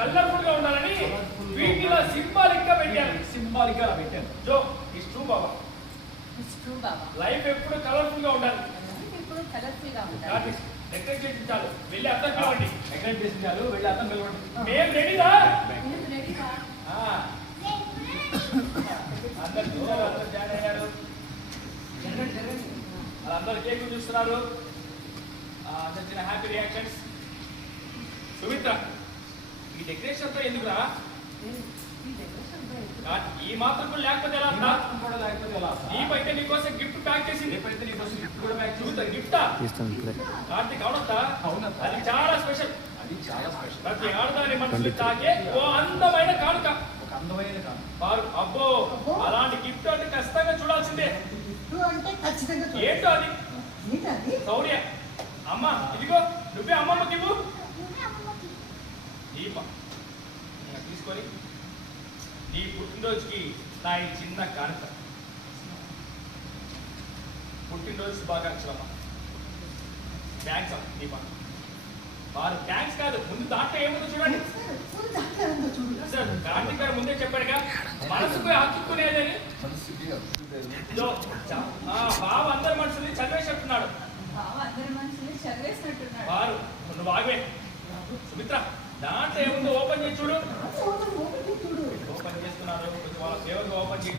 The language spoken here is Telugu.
కలర్ఫుల్ గా ఉండాలని వీటిలో సింబాలిక్ గా పెట్టాను. జో ఇట్స్ ట్రూ బాబా. లైఫ్ ఎప్పుడు కలర్ఫుల్ గా ఉండాలి. డెకరేట్ చేసి చాలు, వెళ్ళి అర్థం కావండి. మేము రెడీగా అందరు జాయిన్ అయ్యారు. వాళ్ళందరూ కేక్ చూస్తున్నారు. చిన్న హ్యాపీ రియాక్షన్స్. సుమిత్ర, ఈ డెకరేషన్ అంతా ఎందుకురా? ఈ మాత్రం కూడా లేకపోతే ఎలా? నీపైతే నీకోసం గిఫ్ట్ ప్యాక్ చేసింది. గిఫ్టా కార్తీక్? అవునత్తా, అది చాలా స్పెషల్. ప్రతి ఆడదాని మనసు తాకే ఓ అందమైన కానుక. అబ్బో, అలాంటి గిఫ్ట్ అంటే ఖచ్చితంగా చూడాల్సిందే. ఏంటో అది? సౌర్య, అమ్మ ఇదిగో నువ్వే అమ్మమ్మకి ఇవ్వు. దీప తీసుకొని నీ పుట్టినరోజుకి నా ఈ చిన్న కానుక. పుట్టినరోజు శుభాకాంక్షలు అమ్మ. థ్యాంక్స్ అమ్మ. దీప వారు థ్యాంక్స్ కాదు, ముందు దాంట్లో ఏముందో చూడండి. సార్ కార్తీక్ గారు ముందే చెప్పాడుగా మనసుకు హత్తుకునేదని. బాబు అందరి మనసుని చదివేసినట్టున్నాడు. వారు నువ్వు ఆగవే. సుమిత్ర